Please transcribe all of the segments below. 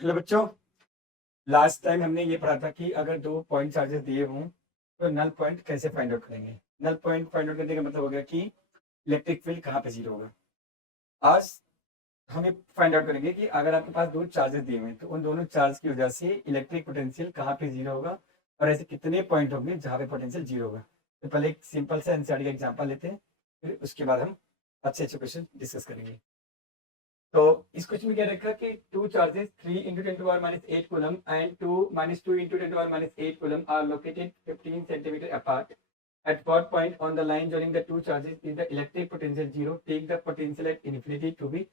Hello बच्चों, last time हमने ये पढ़ा था कि अगर दो पॉइंट चार्जेस दिए हों तो नल पॉइंट कैसे फाइंड आउट करेंगे। नल पॉइंट फाइंड आउट करने का मतलब हो गया कि इलेक्ट्रिक फील्ड कहाँ पे जीरो होगा। आज हम ये फाइंड आउट करेंगे कि अगर आपके पास दो चार्जेस दिए हुए हैं तो उन दोनों चार्ज की वजह से इलेक्ट्रिक पोटेंशियल कहाँ पे जीरो होगा और ऐसे कितने पॉइंट होंगे जहाँ पे पोटेंशियल जीरो होगा। तो पहले एक सिंपल सा एनसीईआरटी का एग्जाम्पल लेते हैं, फिर उसके बाद हम अच्छे अच्छे क्वेश्चन डिस्कस करेंगे। तो इस क्वेश्चन में क्या रखा कि two charges 3 into 10 to the power minus 8 coulomb and 2 minus 2 into 10 to the power minus 8 coulomb are located 15 centimeter apart. At what point on the line joining the two charges is the electric potential zero? Take the potential at infinity to be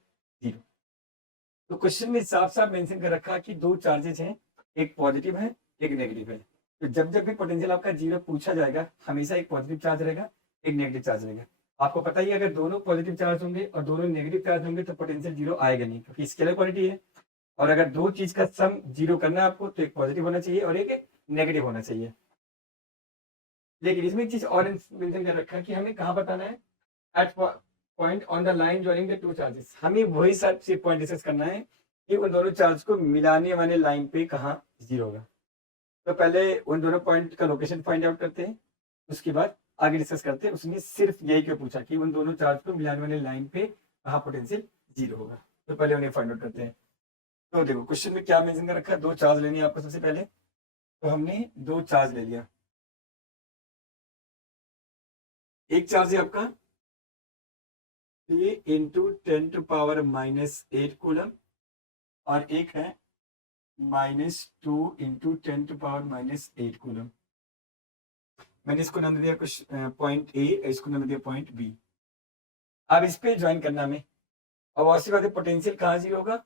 zero. तो question में साफ साफ mention कर रखा कि दो charges हैं, एक पॉजिटिव है एक नेगेटिव है। तो जब जब भी पोटेंशियल आपका जीरो पूछा जाएगा हमेशा एक पॉजिटिव चार्ज रहेगा एक नेगेटिव चार्ज रहेगा। आपको पता ही है अगर दोनों पॉजिटिव चार्ज होंगे और दोनों नेगेटिव चार्ज होंगे तो पोटेंशियल जीरो आएगा नहीं, क्योंकि स्केलर क्वांटिटी है। और अगर दो चीज का सम जीरो करना है आपको तो एक पॉजिटिव होना चाहिए और एक नेगेटिव होना चाहिए। लेकिन इसमें एक चीज और मेंशन कर रखा है कि हमें कहाँ बताना है, at point on the line joining the two charges. हमें वही सब पॉइंट डिस्कस करना है कि उन दोनों चार्ज को मिलाने वाले लाइन पे कहाँ जीरो होगा। तो पहले उन दोनों पॉइंट का लोकेशन फाइंड आउट करते हैं, उसके बाद आगे डिस्कस करते हैं। उसने सिर्फ यही क्यों पूछा कि उन दोनों चार्ज को मिलाने वाले लाइन पे कहाँ पोटेंशियल जीरो होगा। तो पहले उन्हें फाइंड आउट करते हैं। तो देखो क्वेश्चन में क्या मेंशन कर रखा है, दो चार्ज लेनी है आपको सबसे पहले। तो हमने दो चार्ज ले लिया, एक चार्ज है आपका 3 into 10 to power minus 8 coulomb और एक है -2 into 10 to power minus 8 coulomb. मैंने इसको नाम दे दिया कुछ पॉइंट ए, इसको नाम दे दिया पॉइंट बी। अब इस पे ज्वाइन करना हमें। अब और सी बात है, पोटेंशियल कहाँ जीरो होगा,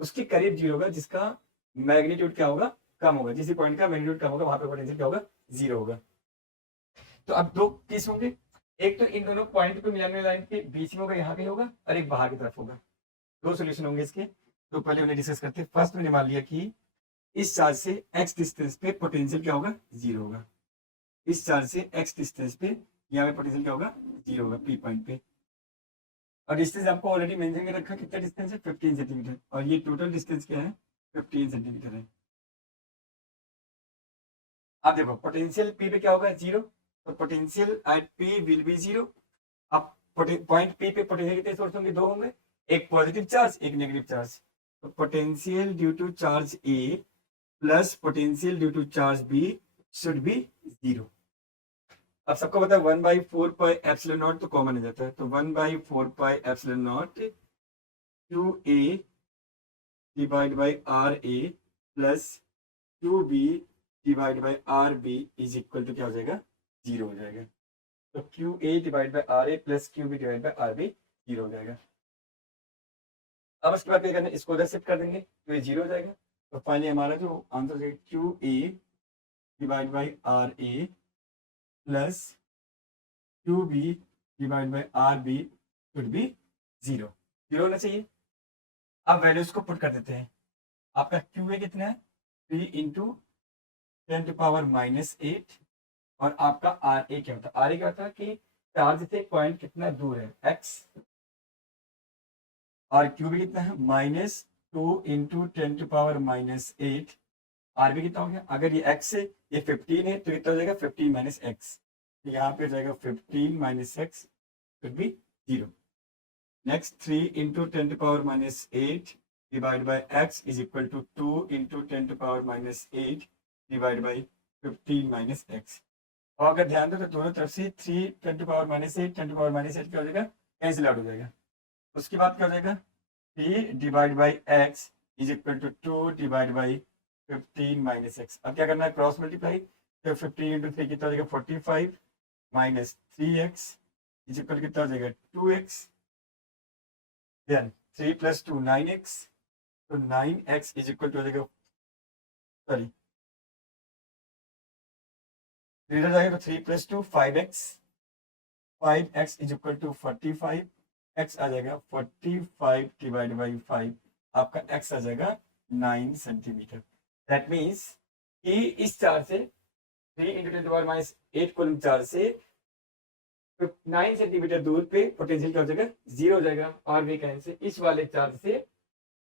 उसके करीब जीरो होगा जिसका मैग्नीट्यूड क्या होगा, कम होगा। जिस पॉइंट का मैग्नीट्यूड कम होगा वहां पे पोटेंशियल क्या होगा, जीरो होगा। तो अब दो केस होंगे, एक तो इन दोनों पॉइंट को मिलाने वाली लाइन के बीच में होगा, यहाँ पे होगा, और एक बाहर की तरफ होगा। दो सोल्यूशन होंगे इसके। तो पहले उन्हें डिस्कस करते हैं। फर्स्ट मैंने मान लिया कि इस चार्ज से एक्स डिस्टेंस पे पोटेंशियल क्या होगा, जीरो होगा। इस चार्ज से एक्स डिस्टेंस पे यहाँ पे पोटेंशियल क्या होगा, जीरो होगा पी पॉइंट पे। और डिस्टेंस आपको ऑलरेडी मेंशन कर रखा, कितना डिस्टेंस है, 15 सेंटीमीटर। और ये टोटल डिस्टेंस क्या है, 15 सेंटीमीटर है। अब देखो पोटेंशियल पी पे क्या होगा, जीरो। तो potential at P will be zero. अब पॉइंट पी पे पोटेंशियल कितने सोर्स होंगे, दो होंगे, एक पॉजिटिव चार्ज एक नेगेटिव चार्ज। तो potential due to charge A plus potential due to charge B should be zero. अब सबको पता है 1/4 पाई एप्सिलॉन नॉट तो कॉमन हो जाता है। तो 1/4 pi epsilon naught Q A divide by R A plus Q B divide by R B is equal to क्या हो जाएगा, जीरो हो जाएगा। तो Q A divide by R A plus Q B divide by R B zero हो जाएगा। अब उसके बाद क्या करना है, इसको उधर शिफ्ट कर देंगे तो ये जीरो हो जाएगा। तो फाइनली हमारा जो आंसर है Q A divide by R A plus Q B divide by R B should be zero, zero होना चाहिए। अब वैल्यूज को पुट कर देते हैं। आपका क्यू ए कितना है, 3 इंटू 10 टू पावर -8 और आपका आर ए क्या होता है, आर ए क्या होता है कि चार्ज से पॉइंट कितना दूर है, एक्स। और क्यू भी कितना है, -2 इंटू 10 टू पावर -8। आर भी कितना हो गया, अगर ये एक्स है ये 15 है तो कितना हो जाएगा, 15 माइनस एक्स। तो यहाँ पे हो जाएगा 15 minus X should be zero. Next 3 into 10 to power -8 divide by X is equal to 2 into 10 to power -8 divide by 15 minus X. और अगर ध्यान दो तो दोनों तरफ से 3 10 टू पावर -8 10 टू पावर -8 क्या हो जाएगा, कैंसिल आउट हो जाएगा। उसके बाद क्या हो जाएगा, 3 divide by X is equal to 2 divide by 15 minus X. अब क्या करना है, क्रॉस मल्टीप्लाई। तो 15 इंटू 3 कितना हो जाएगा, 45 माइनस 3x इज इक्वल कितना हो जाएगा, 2x। Then 3 plus 2 9x। तो 9x इज इक्वल टू हो जाएगा, सॉरी 3 जाएगा तो 3 plus 2 5x। 5x is equal to 45। x आ जाएगा 45 डिवाइड बाई 5, आपका x आ जाएगा 9 सेंटीमीटर। दैट मीन्स कि इस चार्ज से 3 इंटू 10 पावर -8 कूलम चार्ज से 9 सेंटीमीटर दूर पे पोटेंशियल क्या हो जाएगा, जीरो हो जाएगा। और भी कहें से इस वाले चार्ज से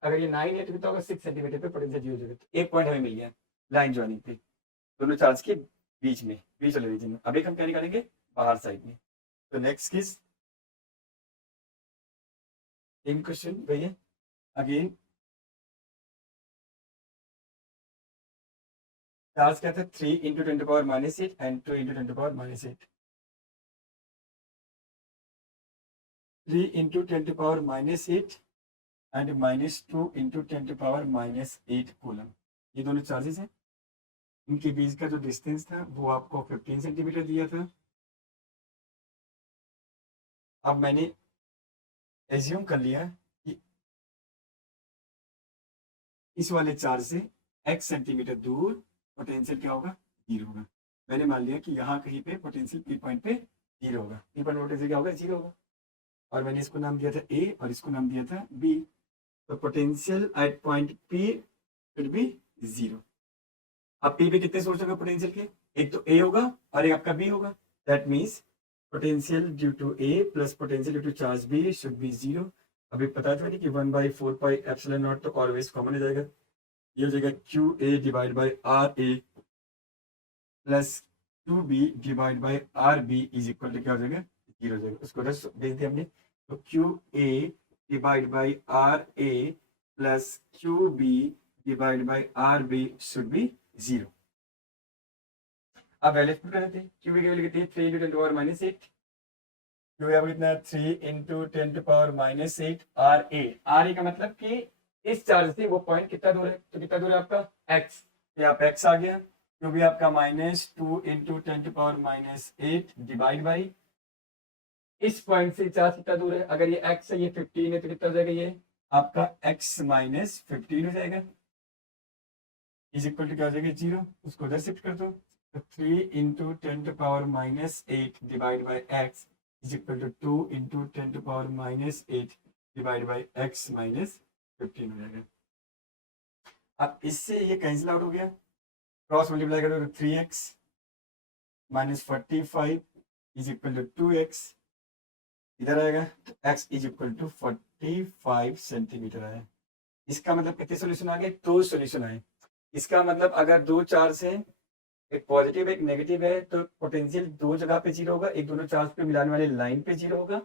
अगर ये 9 है तो कितना होगा 6 सेंटीमीटर पे पोटेंशियल जीरो जीरो। तो एक पॉइंट हमें मिल गया लाइन ज्वाइनिंग पे दोनों चार्ज के बीच में, बीच वाले रीजन में। अब एक हम क्या निकालेंगे बाहर साइड में। तो नेक्स्ट किस सेम क्वेश्चन भैया अगेन चार्ज क्या था 3 into 10⁻⁸ and 2 into 10⁻⁸। 3 into 10⁻⁸ and -2 into 10⁻⁸ coulomb. ये दोनों चार्जेस हैं। इनके बीच का जो डिस्टेंस था वो आपको 15 सेंटीमीटर दिया था। अब मैंने एज्यूम कर लिया कि इस वाले चार्ज से x सेंटीमीटर दूर पोटेंशियल क्या होगा जीरो होगा। मैंने मान लिया कि यहाँ कहीं पे पोटेंशियल पी पॉइंट पे जीरो होगा, पी पॉइंट पोटेंशियल क्या होगा जीरो होगा। और मैंने इसको नाम दिया था ए और इसको नाम दिया था बी। तो potential eight point P should be zero. अब पी पे कितने सोर्स होगा पोटेंशियल के, एक तो ए होगा और एक आपका बी होगा। That means potential due to A plus potential due to charge B should be zero. अभी पता था कि 1/4πε0 तो ऑलवेज कॉमन हो जाएगा। ये हो जाएगा Q A divide by R A plus Q B divide by R B is equal to क्या हो जाएगा जीरो हो जाएगा। उसको बस भेज दिया हमने। तो Q A divide by R A plus Q B divide by R B should be zero. अब वैल्यू पुट कर देते हैं। क्यू बी की वैल्यू कितनी है 3 इंटू 10⁻⁸। क्यू यहाँ कितना 3 इंटू 10⁻⁸ आर ए का मतलब कि इस चार्ज से वो पॉइंट कितना दूर है, तो कितना दूर है आपका x। यहाँ पे x आ गया। क्यू भी आपका -2 इंटू 10⁻⁸ डिवाइड बाई इस पॉइंट से चार्ज कितना दूर है। अगर ये x है ये 15 है तो कितना हो जाएगा ये आपका x माइनस 15 हो जाएगा इज इक्वल टू क्या हो जाएगा जीरो। उसको उधर शिफ्ट कर दो। तो 3 into 10⁻⁸ divide by x is equal to 2 into 10⁻⁸ divide by x minus 15 हो जाएगा। अब इससे ये कैंसिल आउट हो गया, क्रॉस मल्टीप्लाई करो तो 3x minus 45 is equal to 2x इधर आएगा तो x is equal to 45 centimetre आया। इसका मतलब कितने सोल्यूशन आ गए, दो सोल्यूशन आए। इसका मतलब अगर दो चार्ज है, एक पॉजिटिव एक नेगेटिव है, तो पोटेंशियल दो जगह पे जीरो होगा। एक दोनों चार्ज पे मिलाने वाले लाइन पे जीरो होगा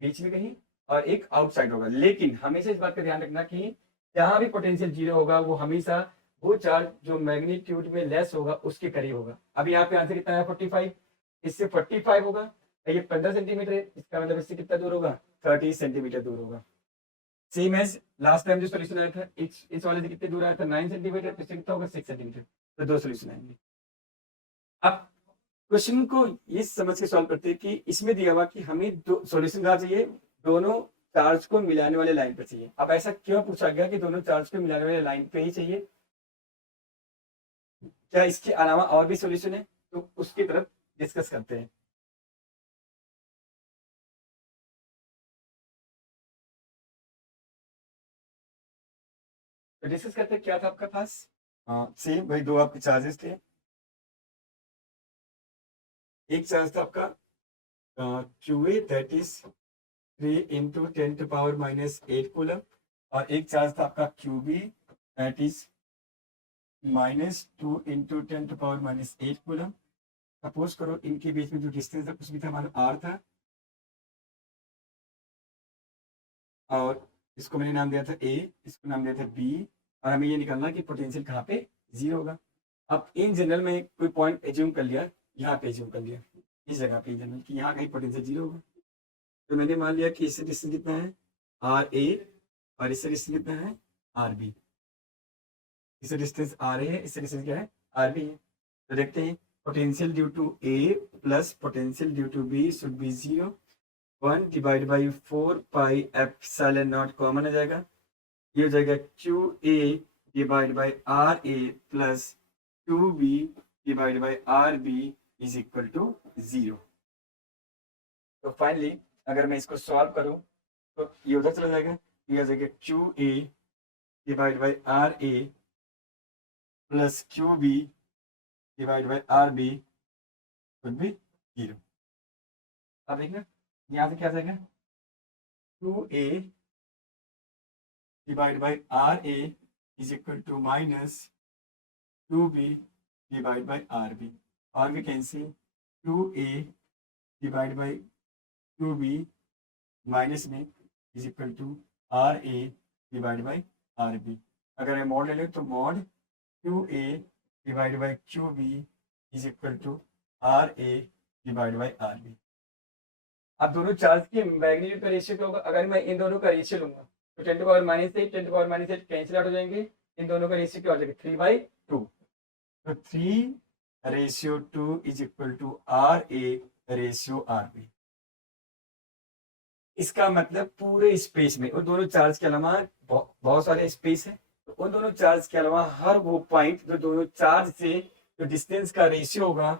बीच में कहीं, और एक आउटसाइड होगा। लेकिन हमेशा इस बात का ध्यान रखना कि जहां भी पोटेंशियल जीरो होगा वो हमेशा वो चार्ज जो मैग्नीट्यूड में लेस होगा उसके करीब होगा। अब यहाँ पे आंसर कितना है 45, इससे 45 होगा। ये 15 सेंटीमीटर है, इसका मतलब इससे कितना दूर होगा 30 सेंटीमीटर दूर होगा। सेम एज लास्ट टाइम जो सोल्यूशन आया था इस वाले से कितने दूर आया था 9 सेंटीमीटर, इससे कितना होगा 6 सेंटीमीटर। तो दो सोल्यूशन आएंगे। अब क्वेश्चन को ये समझ के सॉल्व करते हैं कि इसमें दिया हुआ कि हमें दो सोल्यूशन कहाँ चाहिए, दोनों चार्ज को मिलाने वाले लाइन पर चाहिए। अब ऐसा क्यों पूछा गया कि दोनों चार्ज को मिलाने वाले लाइन पे ही चाहिए, क्या इसके अलावा और भी सोल्यूशन है, तो उसकी तरफ डिस्कस करते हैं। तो डिस्कस करते हैं क्या था आपका पास। हाँ सेम भाई, दो आपके चार्जेस थे। एक चार्ज था आपका Q A that is 3 into 10⁻⁸ coulomb, और एक चार्ज था आपका Q B that is -2 into 10⁻⁸ coulomb. Suppose करो इनके बीच में जो डिस्टेंस था कुछ भी था, हमारा आर था, और इसको मैंने नाम दिया था ए, इसको नाम दिया था बी, और हमें ये निकालना कि पोटेंशियल कहाँ पे जीरो होगा। अब इन जनरल में कोई पॉइंट एज्यूम कर लिया, यहाँ पे एज्यूम कर लिया इस जगह पे जनरल कि यहाँ कहीं पोटेंशियल जीरो होगा। तो मैंने मान लिया कि इससे डिस्टेंस कितना है आर ए, और इससे डिस्टेंस कितना है आर बी। इससे डिस्टेंस आर ए है, इससे डिस्टेंस क्या है आर बी है। तो देखते हैं potential due to A plus potential due to B should be zero. 1 divide by 4πε0 common हो जाएगा। ये हो जाएगा Q A divide by R A plus Q B divide by R B is equal to zero. तो finally अगर मैं इसको solve करूं तो ये उधर चला जाएगा, ये आ जाएगा Q A divide by R A plus Q B divide by R B would be zero. अब देखना यहाँ से क्या आ जाएगा Q A divide by R A is equal to minus 2b divide by R B, और we can see 2a divide by 2b minus में is equal to R A divide by R B. अगर मैं mod ले लें तो mod 2a divide by Q B is equal to R A divide by R B. अब दोनों charge के magnitude का रेशियो क्या होगा? अगर मैं इन दोनों का रेशियो लूंगा तो 10 to power -8 10 to power -8 cancel out हो जाएंगे, इन दोनों का रेशियो क्या हो जाएगा? 3/2। तो 3:2 is equal to R A ratio R B. इसका मतलब पूरे स्पेस में उन दोनों चार्ज के अलावा बहुत सारे स्पेस है, तो उन दोनों चार्ज के अलावा हर वो पॉइंट जो दोनों चार्ज से जो डिस्टेंस का रेशियो होगा,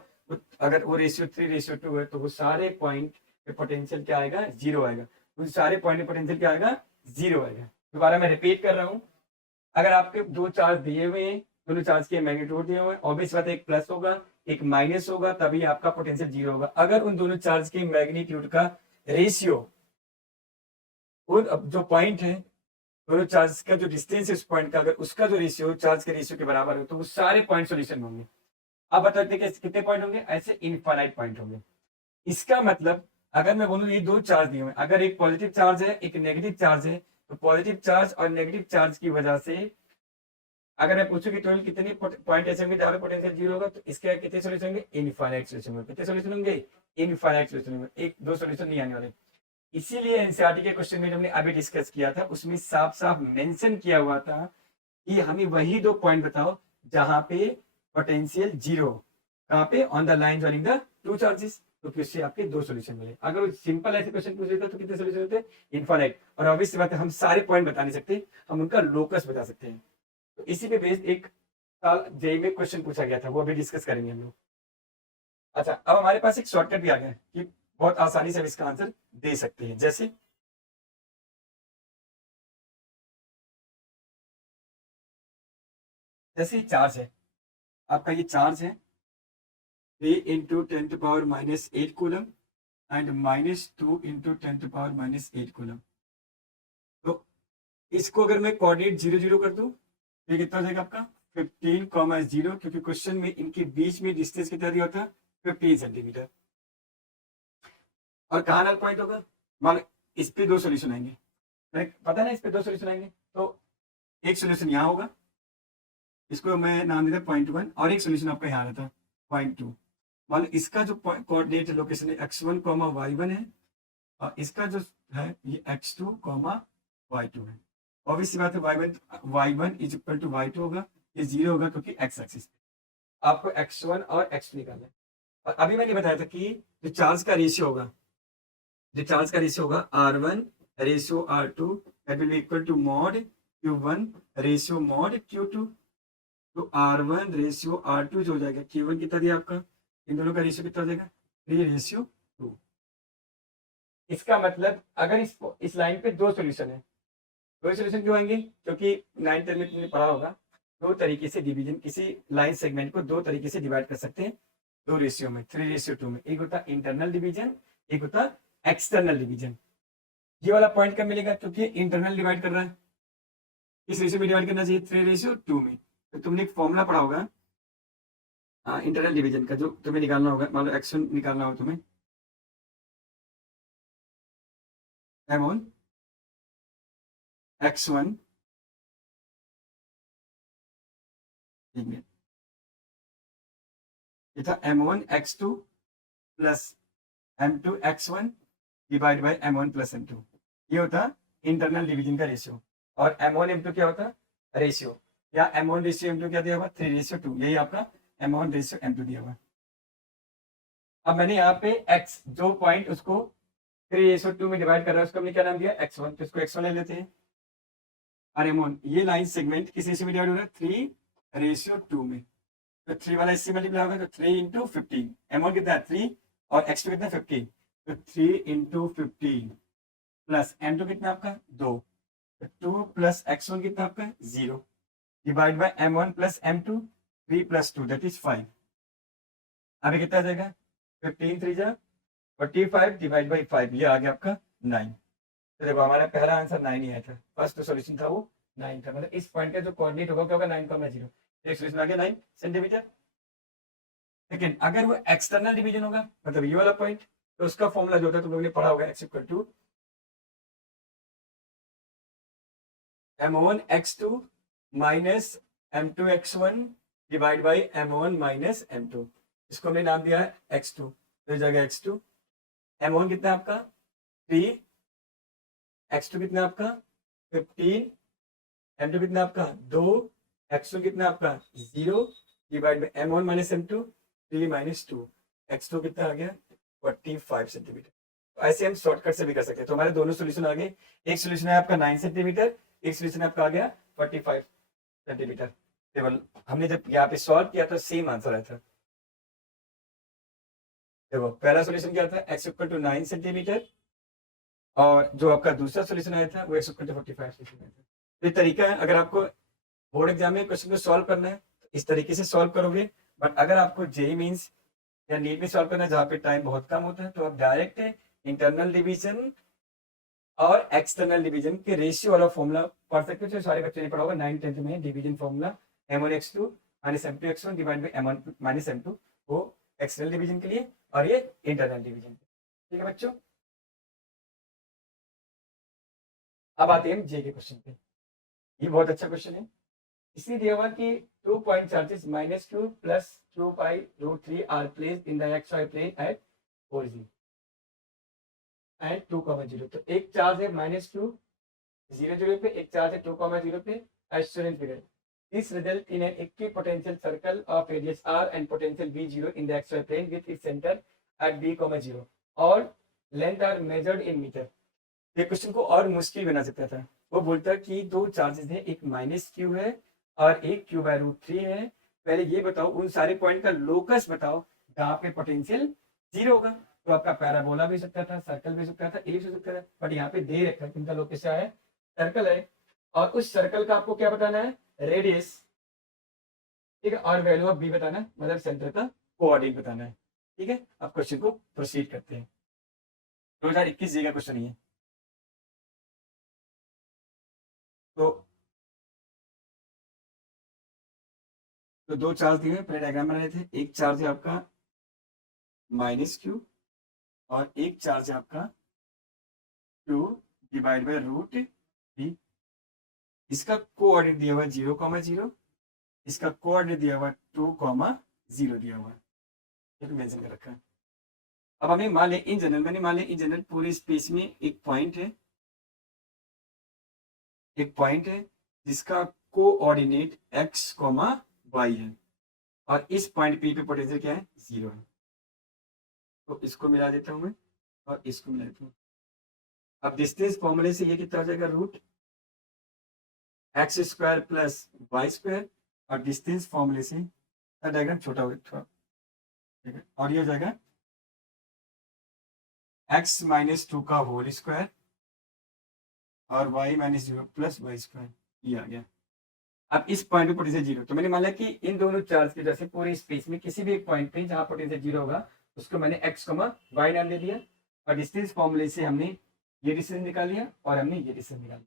अगर वो रेशियो 3:2 है तो वो सारे पॉइंट पे पोटेंशियल क्या आएगा? 0 आएगा। उन सारे पॉइंट में पोटेंशियल क्या आएगा? 0 आएगा। दोबारा मैं रिपीट कर रहा हूँ, अगर आपके दो चार्ज दिए हुए हैं, दोनों चार्ज के मैग्नीट्यूड दिए हुए हैं, ऑब्वियस बात है एक प्लस होगा एक माइनस होगा, तभी आपका पोटेंशियल 0 होगा। अगर उन दोनों चार्ज के मैग्नीट्यूड का रेशियो, उन जो पॉइंट है दोनों चार्ज का जो डिस्टेंस है उस पॉइंट का, अगर उसका जो रेशियो चार्ज के रेशियो के बराबर हो तो वो सारे पॉइंट सॉल्यूशन होंगे। अब बताते हैं कितने पॉइंट होंगे? ऐसे इनफाइनाइट पॉइंट होंगे। इसका मतलब अगर मैं बोलूँ ये दो चार्ज दिए हुए, अगर एक पॉजिटिव चार्ज है एक नेगेटिव चार्ज है, तो पॉजिटिव चार्ज और नेगेटिव चार्ज की वजह से अगर मैं पूछूं कि टोटल कितने पॉइंट ऐसे होंगे जहां पे पोटेंशियल 0 होगा, तो इसके कितने सॉल्यूशन होंगे? इनफाइनाइट सॉल्यूशन होंगे। कितने सॉल्यूशन होंगे? इनफाइनाइट सॉल्यूशन होंगे, एक दो सॉल्यूशन नहीं आने वाले। इसीलिए एनसीईआरटी के क्वेश्चन में हमने अभी डिस्कस किया था, उसमें साफ साफ मेंशन किया हुआ था कि हमें वही दो पॉइंट बताओ जहां पे पोटेंशियल 0, कहां पे? On the line joining the two charges. तो किससे आपके दो सॉल्यूशन मिले। अगर सिंपल ऐसे क्वेश्चन पूछ लेता तो कितने सॉल्यूशन होते? इनफाइनाइट। और ऑब्वियस बात है हम सारे पॉइंट बता नहीं सकते, हम उनका लोकस बता सकते हैं। तो इसी पे बेस्ड एक साल जेईई में क्वेश्चन पूछा गया था, वो अभी डिस्कस करेंगे हम लोग। अच्छा, अब हमारे पास एक शॉर्टकट भी आ गया कि बहुत आसानी से हम इसका आंसर दे सकते हैं। जैसे जैसे चार्ज है, आपका ये चार्ज है 3 into 10⁻⁸ coulomb and -2 into 10⁻⁸ coulomb. तो इसको अगर मैं कोऑर्डिनेट 0 0 कर दूं तो ये कितना हो जाएगा आपका? 15,0, क्योंकि क्वेश्चन में इनके बीच में डिस्टेंस कितना दिया होता है? 15 सेंटीमीटर। और कहाँ नल पॉइंट होगा? मान इस पे दो सोल्यूशन आएंगे, पता है ना, इस पे दो सोल्यूशन आएंगे, तो एक सोल्यूशन यहाँ होगा, इसको मैं नाम देता .1, और एक सोल्यूशन आपका यहाँ रहता .2। मान लो इसका जो कोऑर्डिनेट लोकेशन है x1, y1 है, और इसका जो है ये x2, y2 है। ऑब्वियसली बात है y1 is equal to y2 होगा, ये 0 होगा क्योंकि x एक्सिस पे आपको x1 और x2 निकालना है। और अभी मैंने बताया था कि जो चार्ज का रेशियो होगा, R1 ratio R2 that will be equal to mod Q1 ratio mod Q2। तो R1 रेशियो R2 जो हो जाएगा, Q1 कितना दिया आपका? इन दोनों का रेशियो कितना हो जाएगा? 3:2। इसका मतलब अगर इस लाइन पे दो सोल्यूशन है, दो सोल्यूशन क्यों आएंगे? क्योंकि 9th में तुमने पढ़ा होगा, दो तरीके से डिवीजन, किसी लाइन सेगमेंट को दो तरीके से डिवाइड कर सकते हैं, दो रेशियो में, 3:2 में। एक होता इंटरनल डिवीजन, एक होता एक्सटर्नल डिवीजन। ये वाला पॉइंट कब मिलेगा? क्योंकि इंटरनल डिवाइड कर रहा है, इस रेशियो में डिवाइड करना चाहिए 3:2 में। तो तुमने एक फॉर्मूला पढ़ा होगा इंटरनल डिवीजन का, जो तुम्हें निकालना होगा, मान लो x1 निकालना हो तुम्हें, m1 x1, ठीक है, ये था m1 x2 plus m2 x1 divide by m1 plus m2। ये होता इंटरनल डिवीजन का रेशियो। और m1 m2 क्या होता? रेशियो, या m1 रेशियो m2 क्या दिया हुआ? 3:2। यही आपका m1 रेशियो m2 दिया हुआ। अब मैंने यहाँ पे x जो पॉइंट उसको 3:2 में डिवाइड कर रहा है, उसको हमने क्या नाम दिया? x1, तो इसको x1 ले लेते हैं। और m1, ये लाइन सेगमेंट किस रेशियो में डिवाइड हो रहा है? 3:2 में। तो 3 वाला इससे मल्टीप्लाई होगा, तो 3 इंटू 15। m1 कितना है? 3, और x2 कितना? 15। तो 3 इंटू 15 प्लस m2 कितना आपका? 2। तो 2 प्लस x1 कितना आपका? 0 divide by m1 plus m2, 3 plus 2 that is 5। अभी कितना आ जाएगा? 15 3 जा 45 डिवाइड बाई 5, ये आ गया आपका 9। तो देखो हमारा पहला आंसर 9 ही आया था, फर्स्ट जो सोल्यूशन था वो 9 का, मतलब इस पॉइंट का जो कोऑर्डिनेट होगा क्या होगा 9,0। एक सोल्यूशन आ गया 9 सेंटीमीटर। सेकेंड, अगर वो एक्सटर्नल डिवीजन होगा मतलब ये वाला पॉइंट, तो उसका फॉर्मूला जो होता है तुम लोगों ने पढ़ा होगा, x equal to m1 x2 minus m2 x1 divide by m1 minus m2। इसको हमने नाम दिया है x2, तो इस जगह x2। m1 कितना है आपका 3, x2 कितना है आपका 15, m2 कितना है आपका 2, x2 कितना है आपका 0 divide by m1 minus m2 3 minus 2, x2 कितना आ गया 45 सेंटीमीटर। तो ऐसे हम शॉर्टकट से भी कर सकते हैं। तो हमारे दोनों सोल्यूशन आ गए, एक सोल्यूशन है आपका 9 सेंटीमीटर, एक सोल्यूशन आपका आ गया 45 सेंटीमीटर। केवल हमने जब यहाँ पे सॉल्व किया तो सेम आंसर आया था। देखो पहला सोल्यूशन क्या था, x इक्वल टू 9 सेंटीमीटर, और जो आपका दूसरा सोल्यूशन आया था वो x इक्वल टू 45 सेंटीमीटर। तो ये तरीका है, अगर आपको बोर्ड एग्जाम में क्वेश्चन को सॉल्व करना है तो इस तरीके से सॉल्व करोगे। बट अगर आपको जेई मीन्स या नीट में सॉल्व करना है जहाँ पे टाइम बहुत कम होता है, तो आप डायरेक्ट इंटरनल डिवीजन और एक्सटर्नल डिवीजन के रेशियो वाला फॉर्मूला पढ़ सकते हो। सारे बच्चों ने पढ़ा होगा 9th 10th में division formula m1 x2 minus m2 x1 divide by m1 minus m2, वो एक्सटर्नल डिवीजन के लिए और ये इंटरनल डिवीजन। ठीक है बच्चों, अब आते हैं जे के क्वेश्चन पे। ये बहुत अच्छा क्वेश्चन है। इसलिए दिया हुआ कि 2 point charges -q plus q by √3 are placed in the xy plane at origin and 2,0। तो एक चार्ज है -q 0 पे, एक चार्ज है 2,0 पे। as shown in figure, this result in an equipotential circle of radius r and potential v0 in the xy plane with its center at b, 0 और length are measured in meter। ये question को और मुश्किल बना सकता था। वो बोलता कि दो चार्जेस हैं, एक -q है और एक q बाय √3 है। पहले ये बताओ उन सारे पॉइंट का लोकस बताओ जहाँ पे पोटेंशियल 0 होगा। तो आपका पैराबोला भी हो सकता था, सर्कल भी हो सकता था, एलिप्स हो सकता था, बट यहाँ पे दे रखा है इनका लोकस क्या है, सर्कल है। और उस सर्कल का आपको क्या बताना है, रेडियस। ठीक है, और वैल्यू ऑफ बी बताना है, मतलब सेंटर का कोऑर्डिनेट बताना है। ठीक है, अब क्वेश्चन को प्रोसीड करते हैं। 2021 जी का क्वेश्चन है। तो दो चार्ज दिए पहले डायग्राम बनाए थे। एक चार्ज है आपका -q और एक चार्ज है आपका q डिवाइड बाय √3। इसका कोऑर्डिनेट दिया हुआ है 0,0, इसका कोऑर्डिनेट दिया हुआ 2,0 दिया हुआ है, ये तो मेंशन कर रखा है। अब हमें मान लें इन जनरल, मैंने मान लें इन जनरल पूरे स्पेस में एक पॉइंट है, जिसका कोऑर्डिनेट x, y है, और इस पॉइंट P पे पोटेंशियल क्या है, 0 है। तो इसको मिला देता हूँ मैं और इसको मिला देता हूँ। अब डिस्टेंस फॉर्मूले से ये कितना हो जाएगा, √x² प्लस y², और डिस्टेंस फॉर्मूले से डायग्राम छोटा हो गया, ठीक है, और ये हो जाएगा x -2 का होल स्क्वायर और y -0 प्लस y², ये आ गया। अब इस पॉइंट पे पोटेंशियल 0, तो मैंने माना कि इन दोनों चार्ज के जैसे पूरे स्पेस में किसी भी एक पॉइंट पे जहां पोटेंशियल 0 होगा उसको मैंने x, y नाम दे दिया, और डिस्टेंस फॉर्मूले से हमने ये डिस्टेंस निकाल लिया और हमने ये डिस्टेंस निकाल लिया,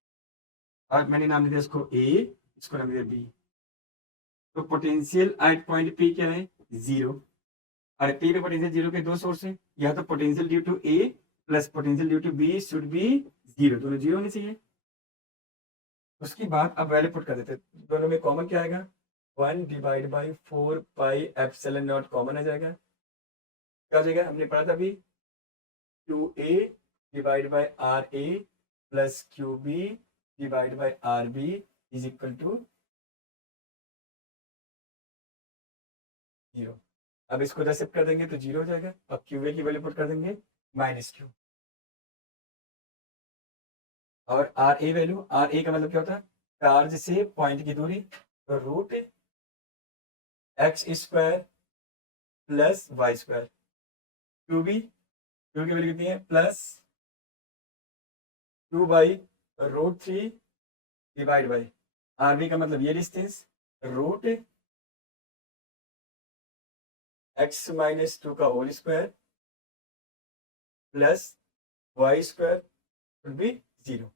और मैंने नाम दे दिया इसको a, इसको नाम दिया b। तो पोटेंशियल एट पॉइंट p क्या है, 0, और p पे पोटेंशियल 0 के दो सोर्स हैं, या तो potential due to a plus potential due to b should be 0, दोनों 0 होने चाहिए। उसके बाद अब वैल्यू पुट कर देते हैं, दोनों में कॉमन क्या आएगा, 1 divide by 4 pi epsilon not common आ जाएगा। क्या हो जाएगा, हमने पढ़ा था अभी, QA divide by RA plus QB divide by RB is equal to 0। अब इसको जब शिफ्ट कर देंगे तो 0 हो जाएगा। अब QA की वैल्यू पुट कर देंगे -q, और RA वैल्यू, RA का मतलब क्या होता है, चार्ज से पॉइंट की दूरी, तो √x² प्लस y²। QB की वैल्यू कितनी है, plus 2 by √3 divide by RB का मतलब ये डिस्टेंस, √x-2 का whole square plus y² will be 0।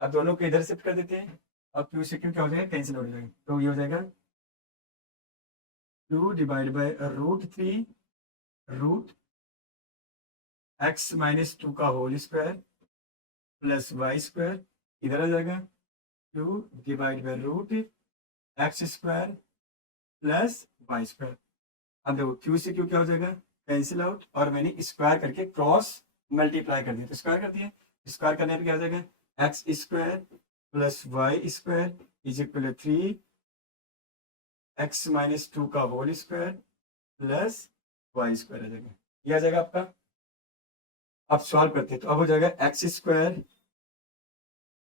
अब दोनों को इधर शिफ्ट कर देते हैं, अब क्यू से क्यू क्या हो जाएगा, कैंसिल हो जाएगा, तो ये हो जाएगा two divide by root three root X minus two का whole square plus Y square, इधर आ जाएगा two divide by root X square plus Y square. अब देखो क्यू से क्यू क्या हो जाएगा, कैंसिल आउट, और मैंने स्क्वायर करके क्रॉस मल्टीप्लाई कर दिया, तो स्क्वायर कर दिया, स्क्वायर करने पर क्या हो जाएगा, x square plus Y square is equal to 3 X minus two का whole square plus Y square आ जाएगा, ये आ जाएगा आपका। अब सॉल्व करते हैं, तो अब हो जाएगा x square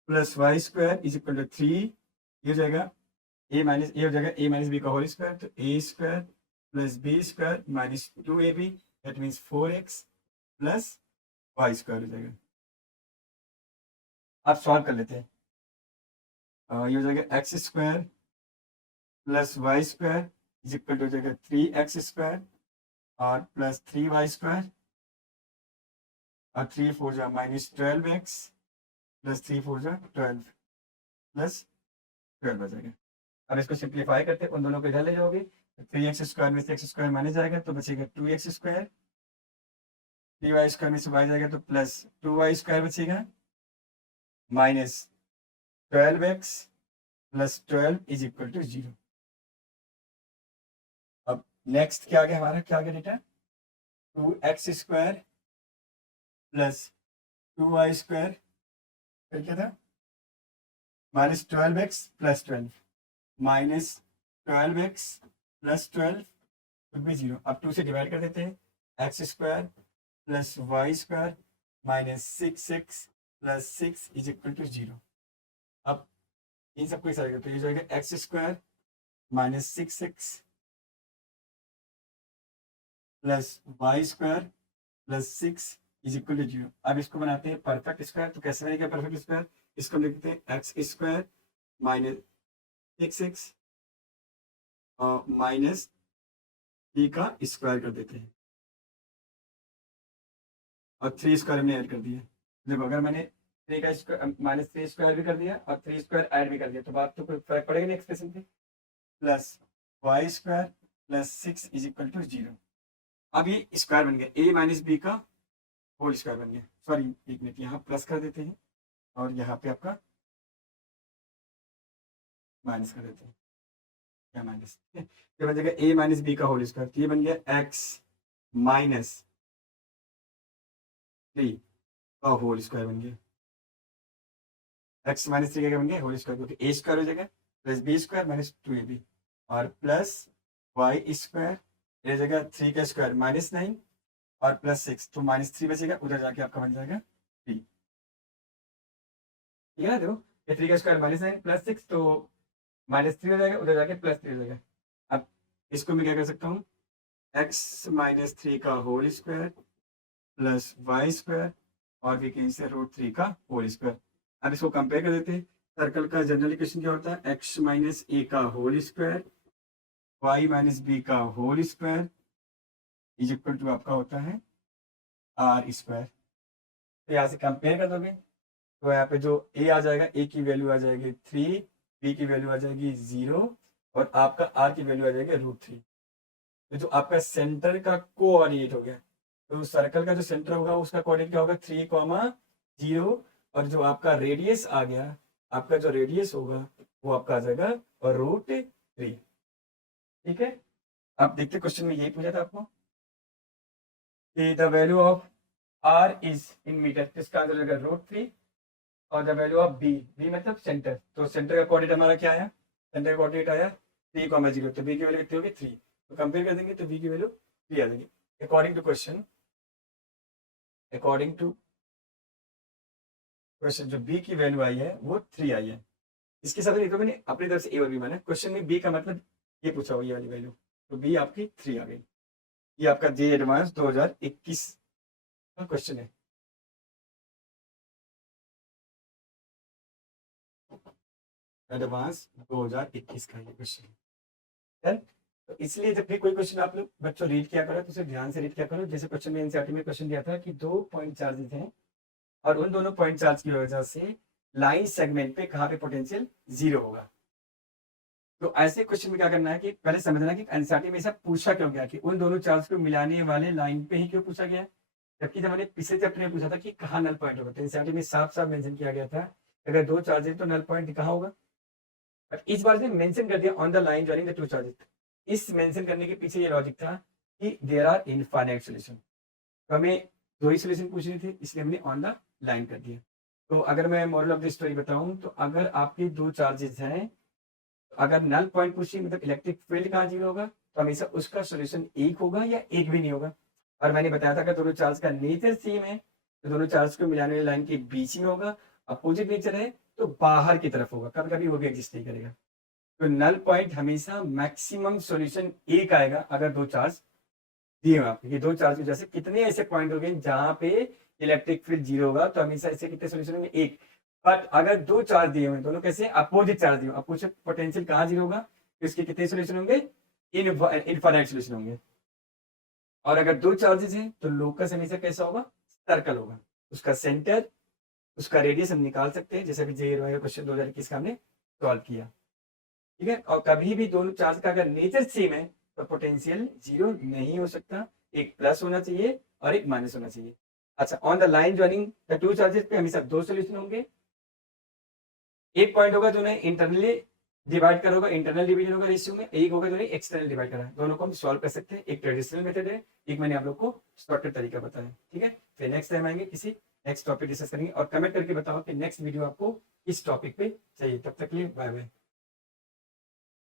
plus Y square is equal to 3, ये हो जाएगा ए माइनस, ये हो जाएगा ए माइनस बी का होल स्क्वायर, तो A square plus B square minus 2ab, that means 4x plus Y square हो जाएगा। अब सॉल्व कर लेते हैं, ये हो जाएगा x square plus Y square is equal to हो जाएगा 3x स्क्वायर और प्लस 3y स्क्वायर, और 3 4 जा माइनस 12x प्लस 3 4 जा 12 प्लस 12 आ जाएगा। अब इसको सिंप्लीफाई करते हैं, उन दोनों को इधर ले जाओगे, तो 3x स्क्वायर में से x स्क्वायर माइनस जाएगा तो बचेगा 2x स्क्वायर, 3y स्क्वायर में से y जाएगा तो प्लस 2y स्क्वायर बचेगा minus 12x plus 12 is equal to 0। अब नेक्स्ट क्या आ गया हमारा, क्या आ गया बेटा, 2x square plus 2y square, फिर क्या था, minus 12x plus 12 minus 12x plus 12 फिर भी 0। अब 2 से डिवाइड कर देते हैं, x square plus Y square minus 6x plus 6 is equal to 0। अब इन सबको इस तरह तो ये जाएगा x square minus 6x plus Y square plus 6 is equal to 0। अब इसको बनाते हैं परफेक्ट स्क्वायर, तो कैसे बनेगा परफेक्ट स्क्वायर, इसको लिखते हैं एक्स स्क्वायर माइनस 6x और माइनस 3 का स्क्वायर कर देते हैं और 3 स्क्वायर हमने ऐड कर दिया। देखो अगर मैंने 3 का स्क्वायर माइनस 3 स्क्वायर भी कर दिया और 3 स्क्वायर ऐड भी कर दिया तो बात तो कोई फर्क पड़ेगा नहीं एक्सप्रेशन पे, plus Y square plus 6 is equal to 0। अब ये स्क्वायर बन गया, ए माइनस बी का होल स्क्वायर बन गया, सॉरी एक मिनट यहाँ प्लस कर देते हैं और यहाँ पे आपका माइनस कर देते हैं, क्या माइनस, ये बन जाएगा ए माइनस बी का होल स्क्वायर, तो ये बन गया एक्स माइनस 3 का होल स्क्वायर बन गया, एक्स माइनस 3 का क्या बन गया होल स्क्वायर, क्योंकि ए स्क्वायर हो जाएगा plus B square minus 2ab और प्लस वाई स्क्वायर, ये जगह 3 का स्क्वायर माइनस 9 और प्लस 6, तो माइनस 3 बचेगा, उधर जाके आपका बन जाएगा 3, ठीक है ना। देखो ये 3 का स्क्वायर माइनस 9 प्लस 6 तो माइनस 3 हो जाएगा, उधर जाके प्लस 3 हो जाएगा। अब इसको मैं क्या कर सकता हूँ, एक्स माइनस 3 का whole square plus Y square और वी कैन से रूट 3 का होल स्क्वायर। अब इसको कंपेयर कर देते हैं, सर्कल का जनरल इक्वेशन क्या होता है, एक्स माइनस ए का whole square Y minus B का whole square is equal to आपका होता है आर स्क्वायर। तो यहाँ से कंपेयर कर दोगे तो यहाँ पे जो ए आ जाएगा, ए की वैल्यू आ जाएगी 3, बी की वैल्यू आ जाएगी 0 और आपका आर की वैल्यू आ जाएगी रूट 3। तो जो आपका सेंटर का कोऑर्डिनेट हो गया, तो सर्कल का जो सेंटर होगा उसका कोऑर्डिनेट क्या होगा 3,0 और जो आपका रेडियस आ गया, आपका जो रेडियस होगा वो आपका आ जाएगा और रूट 3, ठीक है। अब देखते क्वेश्चन में यही पूछा था आपको कि the value of R is in metre, इसका आंसर होगा रूट 3 और द वैल्यू ऑफ बी मतलब सेंटर, तो सेंटर का कोऑर्डिनेट हमारा क्या आया, सेंटर का कोऑर्डिनेट आया 3,0, तो बी की वैल्यू कितनी होगी 3, तो कंपेयर कर देंगे तो बी की वैल्यू 3 आ जाएगी। अकॉर्डिंग टू क्वेश्चन जो बी की वैल्यू आई है वो 3 आई है, इसके साथ तो मैंने अपनी तरफ से ए और बी माना, क्वेश्चन में बी का मतलब ये पूछा हुआ ये वाली वैल्यू, तो बी आपकी 3 आ गई। ये आपका जे एडवांस 2021 का क्वेश्चन है। एडवांस 2021 का ये क्वेश्चन है, तो इसलिए जब भी कोई क्वेश्चन आप लोग बच्चों रीड किया करो तो उसे ध्यान से रीड किया करो। जैसे क्वेश्चन में एनसीईआरटी में क्वेश्चन दिया था कि 2 पॉइंट चार्जेस हैं और उन दोनों पॉइंट चार्ज की वजह से लाइन सेगमेंट पे कहाँ पे पोटेंशियल 0 होगा। तो ऐसे क्वेश्चन में क्या करना है कि पहले समझना कि एनसीईआरटी में ऐसा पूछा क्यों गया कि उन दोनों चार्ज को मिलाने वाले लाइन पे ही क्यों पूछा गया है। जबकि जब हमने पिछले चैप्टर में पूछा था कि कहाँ नल पॉइंट होगा, तो एनसीईआरटी में साफ साफ मेंशन किया गया था अगर दो चार्ज है तो नल पॉइंट कहाँ होगा। बट इस बार से मेंशन कर दिया on the line joining the two charges. इस मेंशन करने के पीछे ये लॉजिक था कि देयर आर इनफाइनाइट सॉल्यूशन, तो हमें दो ही सॉल्यूशन पूछनी थी, इसलिए हमने ऑन द लाइन कर दिया। तो अगर मैं मॉरल ऑफ द स्टोरी बताऊं तो अगर आपके दो चार्जेस हैं, अगर नल पॉइंट पूछिए मतलब इलेक्ट्रिक फील्ड कहाँ 0 होगा, तो हमेशा उसका सॉल्यूशन एक होगा या एक भी नहीं होगा। और मैंने बताया था कि दोनों चार्ज का नेचर सेम है, तो दोनों चार्ज को मिलाने वाली लाइन के बीच में होगा। अपोजिट नेचर है तो बाहर की तरफ होगा, कभी कभी वो भी एग्जिस्ट नहीं करेगा। तो नल पॉइंट हमेशा मैक्सिमम सॉल्यूशन एक आएगा अगर दो चार्ज दिए हुए आपके। ये दो चार्ज की वजह से कितने ऐसे पॉइंट हो गए जहां पे इलेक्ट्रिक फील्ड 0 होगा, तो हमेशा ऐसे कितने सॉल्यूशन होंगे, एक। बट अगर दो चार्ज दिए हुए हैं, दोनों कैसे अपोजिट चार्ज दिए, अपोजिट पोटेंशियल कहाँ 0 होगा, तो इसके कितने सॉल्यूशन होंगे, इनफाइनाइट सॉल्यूशन होंगे। और अगर दो चार्जेस हैं तो लोकस हमेशा कैसा होगा, सर्कल होगा। उसका सेंटर, उसका रेडियस हम निकाल सकते हैं, जैसे अभी जे क्वेश्चन 2021 का हमने सॉल्व किया। ठीक है, और कभी भी दोनों चार्ज का अगर नेचर सेम है तो पोटेंशियल 0 नहीं हो सकता, एक प्लस होना चाहिए और एक माइनस होना चाहिए। अच्छा, on the line joining the two charges पे हमेशा दो सोल्यूशन होंगे। एक पॉइंट होगा जो उन्हें इंटरनली डिवाइड कर होगा, इंटरनल डिवीजन होगा रेशियो में, एक होगा जो उन्हें एक्सटर्नल डिवाइड करा। दोनों को हम सॉल्व कर सकते हैं, एक ट्रेडिशनल मेथड है, एक मैंने आप लोग को शॉर्टकट तरीका बताया। ठीक है, फिर नेक्स्ट टाइम आएंगे किसी नेक्स्ट टॉपिक डिस्कस करेंगे, और कमेंट करके बताओ कि नेक्स्ट वीडियो आपको किस टॉपिक पे चाहिए। तब तक के लिए बाय बाय।